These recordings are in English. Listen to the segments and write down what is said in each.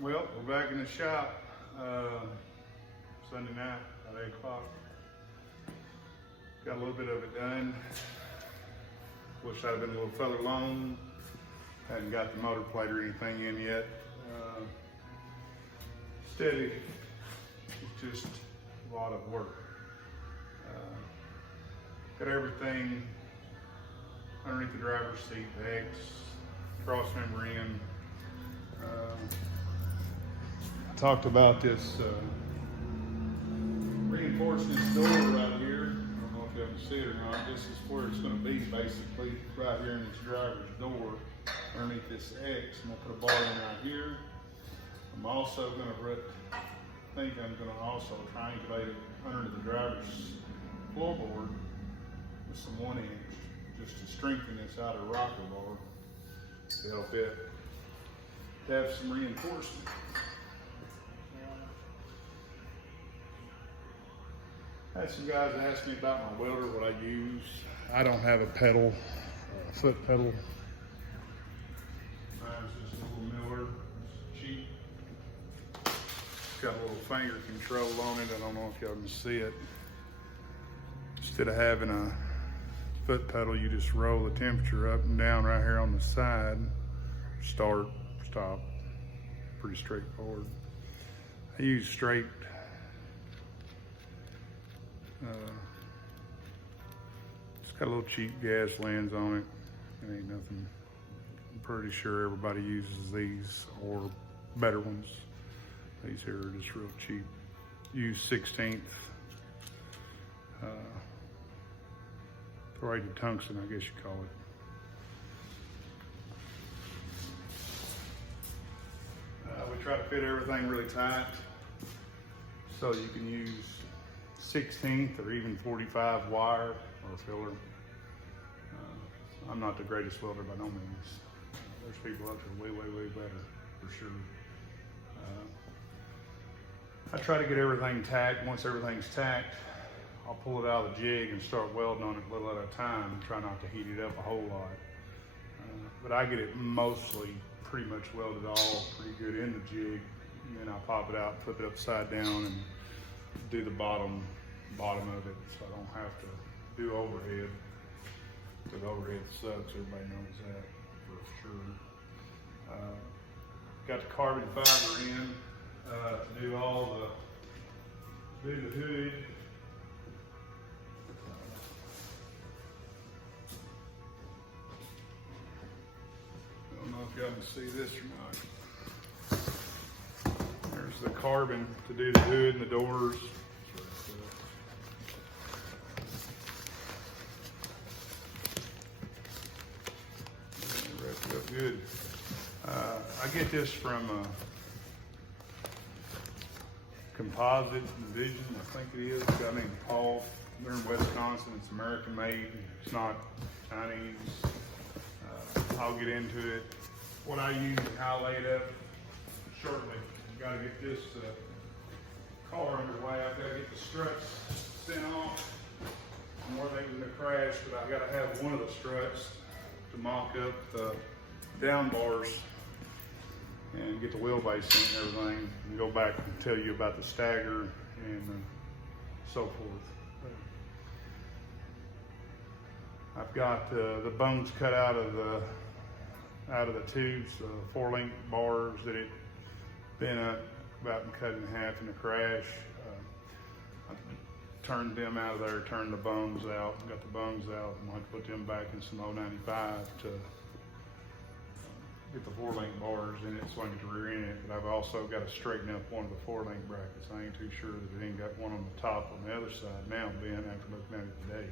Well, we're back in the shop Sunday night at 8 o'clock. Got a little bit of it done. Wish I'd have been a little further along. Hadn't got the motor plate or anything in yet. Steady, it's just a lot of work. Got everything underneath the driver's seat, the X, cross member in. I talked about this reinforcing this door right here. I don't know if you can see it or not. This is where it's going to be, basically, right here in this driver's door, underneath this X. I'm going to put a bar in right here. I'm also going to also triangulate it under the driver's floorboard with some 1 inch, just to strengthen this outer rocker bar to help it to have some reinforcement. I had some guys ask me about my welder, what I use. I don't have a pedal, foot pedal. Mine's just a little Miller, it's cheap. It's got a little finger control on it. I don't know if y'all can see it. Instead of having a foot pedal, you just roll the temperature up and down right here on the side. Start, stop, pretty straightforward. I use straight it's got a little cheap gas lens on it. It ain't nothing. I'm pretty sure everybody uses these or better ones. These here are just real cheap. Use 16th thoriated tungsten, I guess you call it. We try to fit everything really tight so you can use 16th or even 45 wire or filler. I'm not the greatest welder by no means. There's people out there way better, for sure. I try to get everything tacked. Once everything's tacked, I'll pull it out of the jig and start welding on it a little at a time and try not to heat it up a whole lot. But I get it mostly pretty much welded all pretty good in the jig, and then I'll pop it out, flip it upside down, and do the bottom of it, so I don't have to do overhead. Because overhead sucks, everybody knows that for sure. Got the carbon fiber in to do the hood. I don't know if y'all can see this or not. There's the carbon to do the hood and the doors. Good. I get this from Composite Division, I think it is. A guy named Paul. They're in Wisconsin. It's American made. It's not Chinese. I'll get into it. What I use and how I lay it up shortly. I've got to get this car underway. I've got to get the struts sent off. I'm more thinking to crash, but I've got to have one of the struts to mock up the down bars and get the wheelbase in and everything, and go back and tell you about the stagger and so forth. I've got the bones cut out of the tubes, 4-link bars that it been about and cut in half in the crash. I turned them out of there, turned the bones out, got the bones out, and I had to put them back in some 095 to get the 4-link bars in it so I can get the rear end. But I've also got to straighten up one of the 4-link brackets. I ain't too sure that it ain't got one on the top on the other side now, Ben, after looking at it today.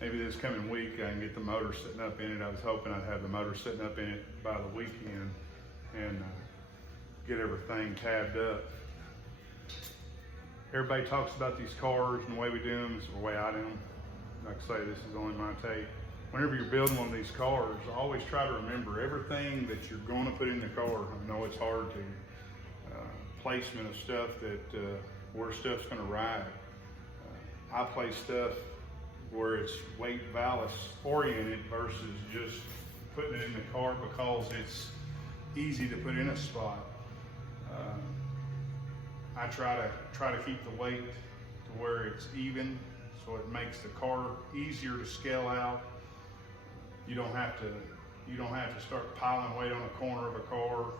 Maybe this coming week I can get the motor sitting up in it. I was hoping I'd have the motor sitting up in it by the weekend and get everything tabbed up. Everybody talks about these cars and the way we do them. It's the way I do them. Like I say, this is only my take. Whenever you're building one of these cars, always try to remember everything that you're going to put in the car. I know it's hard to. Placement of stuff where stuff's going to ride. I place stuff where it's weight ballast oriented versus just putting it in the car because it's easy to put in a spot. I try to keep the weight to where it's even, so it makes the car easier to scale out. You don't have to start piling weight on a corner of a car.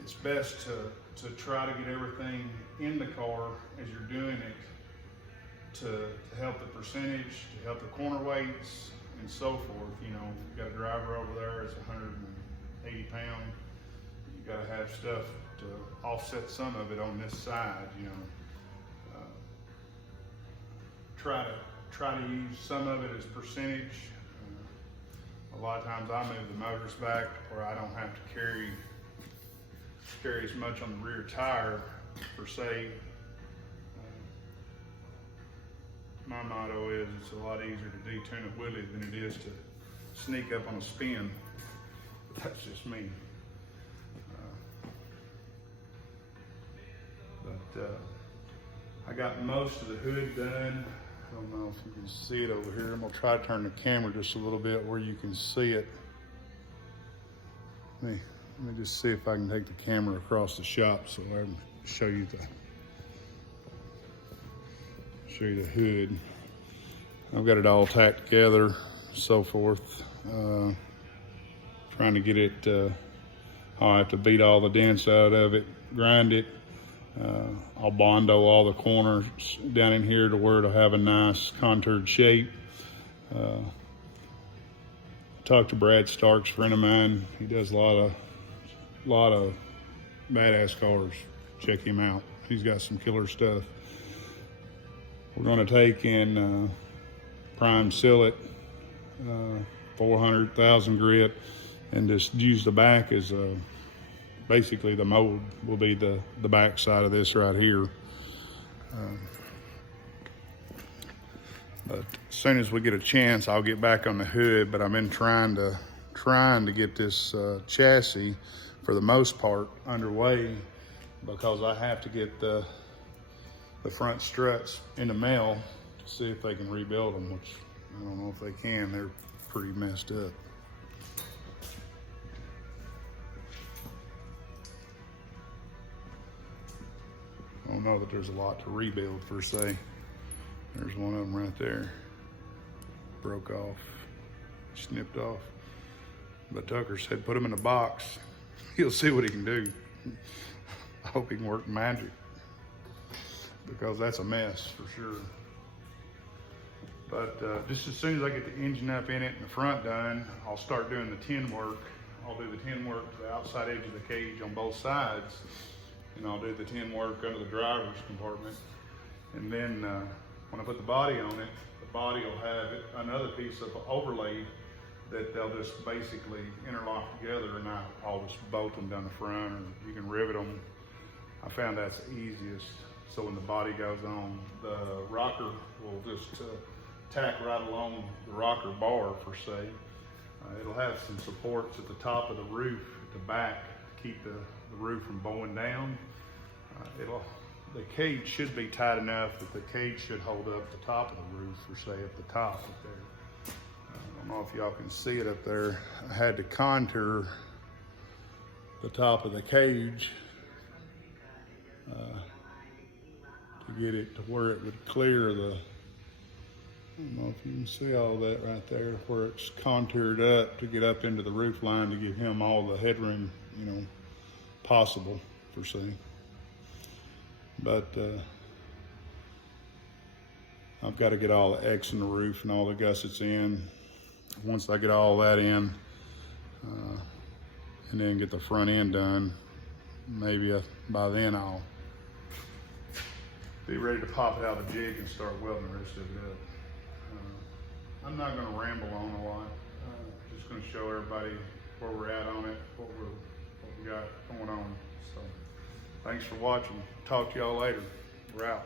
It's best to try to get everything in the car as you're doing it to help the percentage, to help the corner weights, and so forth. You know, if you've got a driver over there that's 180 pounds, you got to have stuff to offset some of it on this side. You know, try to use some of it as percentage. A lot of times I move the motors back where I don't have to carry as much on the rear tire per se. My motto is it's a lot easier to detune a wheelie than it is to sneak up on a spin. But that's just me. I got most of the hood done. I don't know if you can see it over here. I'm gonna try to turn the camera just a little bit where you can see it. Let me just see if I can take the camera across the shop so I can show you the hood. I've got it all tacked together, so forth. Trying to get it, I'll have to beat all the dents out of it, grind it. I'll Bondo all the corners down in here to where it'll have a nice contoured shape. Talked to Brad Starks, a friend of mine. He does a lot of badass cars. Check him out. He's got some killer stuff. We're going to take and prime seal it, 400,000 grit, and just use the back as basically the mold will be the back side of this right here. But as soon as we get a chance, I'll get back on the hood. But I've been trying to get this chassis, for the most part, underway, because I have to get the front struts in the mail to see if they can rebuild them, which I don't know if they can. They're pretty messed up. I don't know that there's a lot to rebuild per se. There's one of them right there. Broke off, snipped off. But Tucker said put him in a box. He'll see what he can do. I hope he can work magic, because that's a mess for sure. But just as soon as I get the engine up in it and the front done, I'll start doing the tin work. I'll do the tin work to the outside edge of the cage on both sides, and I'll do the tin work under the driver's compartment. And then when I put the body on it, the body will have another piece of overlay that they'll just basically interlock together, and I'll just bolt them down the front, or you can rivet them. I found that's the easiest. So when the body goes on, the rocker will just tack right along the rocker bar per se. It'll have some supports at the top of the roof at the back to keep the roof from bowing down. The cage should be tight enough that the cage should hold up the top of the roof, or say at the top up there. I don't know if y'all can see it up there. I had to contour the top of the cage to get it to where it would clear the, I don't know if you can see all that right there, where it's contoured up to get up into the roof line to give him all the headroom, you know, possible per se. But I've got to get all the X in the roof and all the gussets in. Once I get all that in, and then get the front end done, maybe by then I'll be ready to pop it out of the jig and start welding the rest of it up. I'm not going to ramble on a lot. Just going to show everybody where we're at on it, what we got going on. So thanks for watching. Talk to y'all later. We're out.